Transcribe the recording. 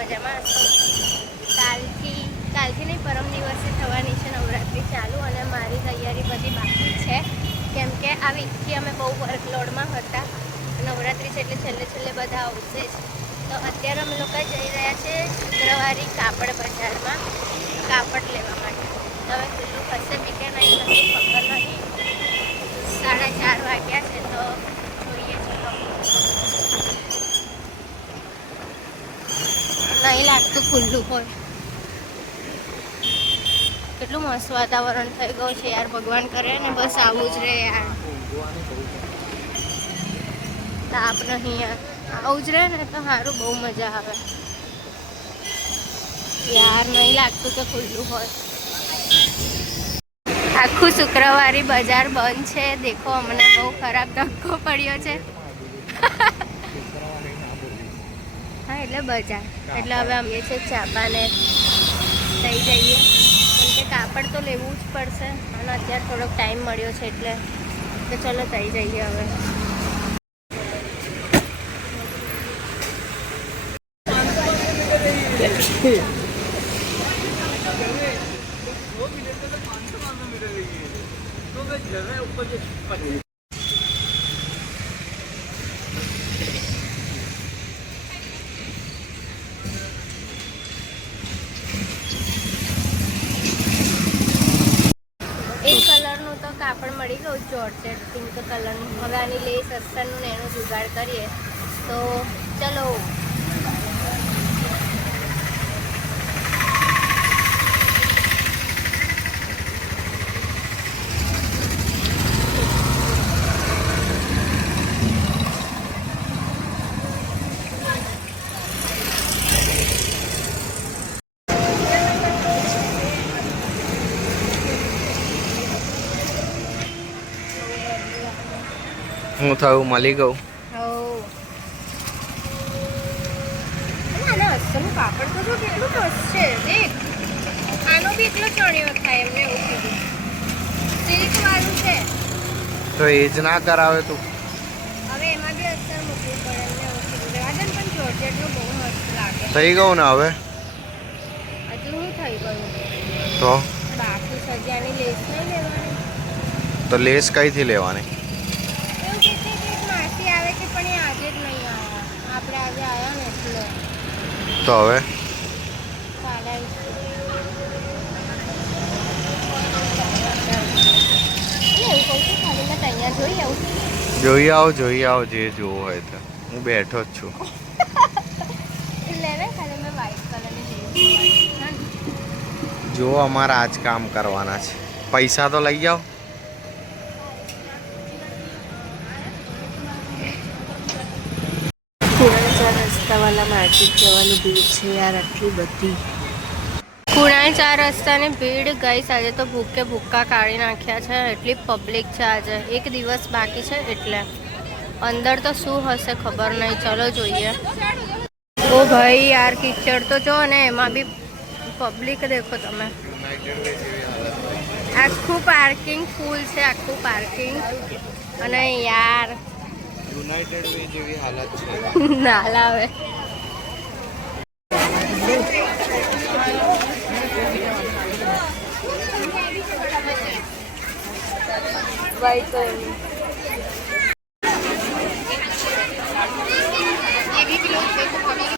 મજામાં હશો. કાલથી નહીં પરમ દિવસે થવાની છે નવરાત્રિ ચાલુ, અને મારી તૈયારી બધી બાકી છે કેમ કે આ વીકથી અમે બહુ વર્કલોડમાં હતા. નવરાત્રિ છે એટલે છેલ્લે બધા આવશે જ. તો અત્યારે અમે લોકો જઈ રહ્યા છે શુક્રવારી કાપડ બજારમાં કાપડ લેવા માટે. હવે ખુલ્લું થશે બી કે નહીં નથી ખબર નહીં. 4:30 વાગ્યા છે તો જોઈએ ચલો. નહીં લાગતું ખુલ્લું હોય. કેટલું મસ્ત વાતાવરણ થઈ ગયું છે યાર. ભગવાન કરે ને બસ આવું જ રહે યાર. તાપ નહીં યાર, આવું જ રહે ને તો સારું, બહુ મજા આવે યાર. નહીં લાગતું કે ખુલ્લું હોય. આખું શુક્રવારી બજાર બંધ છે. દેખો હમણાં બહુ ખરાબ ધક્કો પડ્યો છે. હા એટલે બજાર એટલે હવે અમે છે ચાપાને થઈ જઈએ કેમ કે કાપડ તો લેવું જ પડશે અને અત્યારે થોડોક ટાઈમ મળ્યો છે એટલે તો ચલો થઈ જઈએ હવે. એક કલરનું તો કાપડ મળી ગયું જોર્જેટ પિંક કલરનું. હવે આની લેસ અસ્તરનું ને એનું જુગાડ કરીએ તો ચલો. હું થયું મળી ગયું. અસ્તરનું કાપડ તો જો કેટલું મસ્ત છે. દેખ આનો બી એટલો ચણિયો થાય એમને એવું કીધું. સિલ્ક વાળું છે તો એ જ ના કરાવે તું. હવે એમાં બી અસ્તર મૂકવું પડે એમને એવું કીધું. રેવાજન પણ જોર્જેટનું બહુ મસ્ત લાગે. થઈ ગયું ને હવે? હજુ શું થઈ ગયું તો બાકી સજાની લેસ નહીં લેવાની. તો લેસ કઈથી લેવાની? એવું કહેતી કે એક માસી આવે છે પણ એ આજે જ નહીં આવ્યા. આપણે આજે આવ્યા ને એટલે તો હવે કાલે આવીશું. એવું કહું છું ખાલી મેં અહીંયા જોઈ આવું. જોઈ આવો જે જોવું હોય તો. હું બેઠો જ છું. એટલે ને ખાલી મેં વ્હાઈટ કલરની લેસ જો અમારે આજ કામ કરવાના છે. પૈસા તો લઈ જાઓ. રસ્તાવાળા માર્કેટ જવાની ભીડ છે યાર, આટલી બધી. કુણાઈ 4 રસ્તાની ભીડ ગઈ. આજે તો ભૂક્કા કાઢી નાખ્યા છે. એટલી પબ્લિક છે આજે. એક દિવસ બાકી છે એટલે અંદર તો શું હશે ખબર નહીં. ચલો જોઈએ. ઓ ભાઈ યાર કિચડ તો જો ને એમાં બી પબ્લિક દેખો તમે. આખું પાર્કિંગ ફૂલ છે, આખું પાર્કિંગ. અને યાર યુનાઇટેડ વે જેવી હાલત છે. ના લાવે.